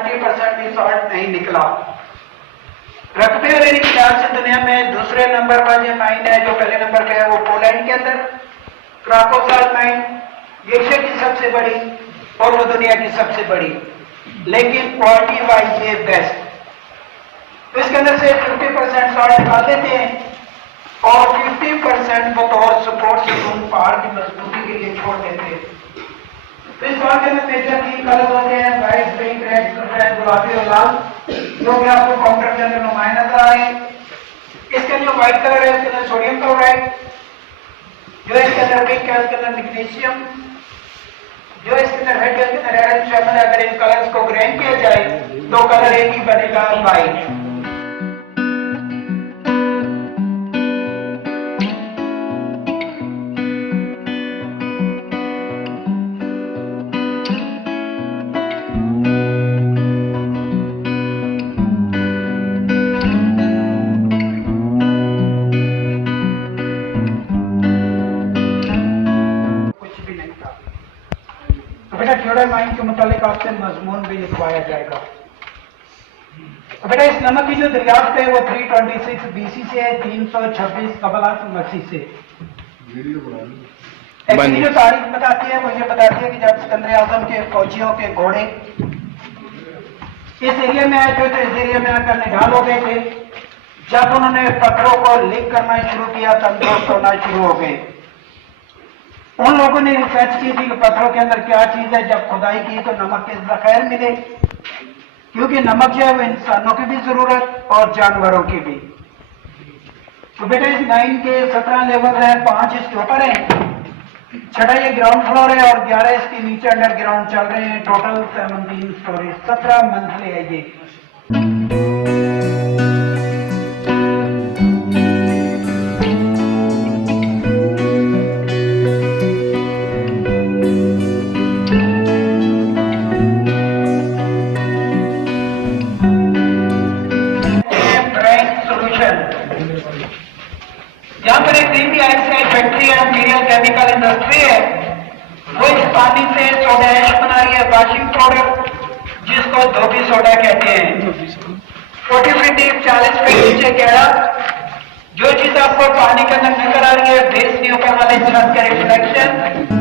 20% भी सॉल्ट नहीं निकला। रकबे और इनकी लिहाज से दुनिया में दूसरे नंबर पर जो माइन है, जो पहले नंबर पे है वो पोलैंड के अंदर क्राकोसाल माइन, एशिया की सबसे बड़ी और वो दुनिया की सबसे बड़ी, लेकिन क्वालिटी वाइज ये बेस्ट। तो इसके अंदर से 50% सॉल्ट निकाल देते हैं और 50% बतौर सपोर्ट से पहाड़ की मजबूती के लिए छोड़ देते हैं। तो इस सॉल्ट के अंदर मेजर 3 कलर होते हैं, व्हाइट, पिंक, रेड, गुलाबी और लाल, जो कि आपको काउंटर के अंदर नुमाया नजर आ रहे हैं। इसके जो व्हाइट कलर है उसके अंदर सोडियम क्लोराइड, जो इसके अंदर पिंक है उसके अंदर मैग्नीशियम, जो इसके अंदर रेड है उसके अंदर रेड शामिल है। अगर इन कलर्स को ग्रेन किया जाए तो कलर एक ही बनेगा, व्हाइट। बेटा थियोडर माइन के मुतालिक आपसे मजमून भी लिखवाया जाएगा। बेटा इस नमक की जो दरियाफ्त है वो 326 BC से है, 326 कबल मसीह से। एक्चुअली जो तारीख बताती है वो ये बताती है कि जब सिकंदर आजम के फौजियों के घोड़े इस एरिया में आए थे तो इस एरिया में आकर निढाल हो गए थे। जब उन्होंने पत्थरों को लिक करना शुरू किया, तंदुरुस्त होना शुरू हो गए। उन लोगों ने रिसर्च की थी कि पत्थरों के अंदर क्या चीज है। जब खुदाई की तो नमक के जखायर मिले, क्योंकि नमक जो है वो इंसानों की भी जरूरत और जानवरों की भी। तो बेटा इस माइन के 17 लेवल है, 5 इसके ऊपर है, 6 ये ग्राउंड फ्लोर है और 11 इसके नीचे अंडरग्राउंड चल रहे हैं। टोटल 17 स्टोरी, 17 मंजिलें है ये। यहाँ पर एक DBICI फैक्ट्री है, इंपीरियल केमिकल इंडस्ट्री है। वो इस पानी से सोडा ऐश बना रही है, वॉशिंग पाउडर, जिसको धोबी सोडा कहते हैं। 40 फीट डीप, 40 फीट नीचे गहरा। जो चीज आपको पानी के अंदर नजर आ रही है, बेस के ऊपर वाले छत का रिफ्लेक्शन,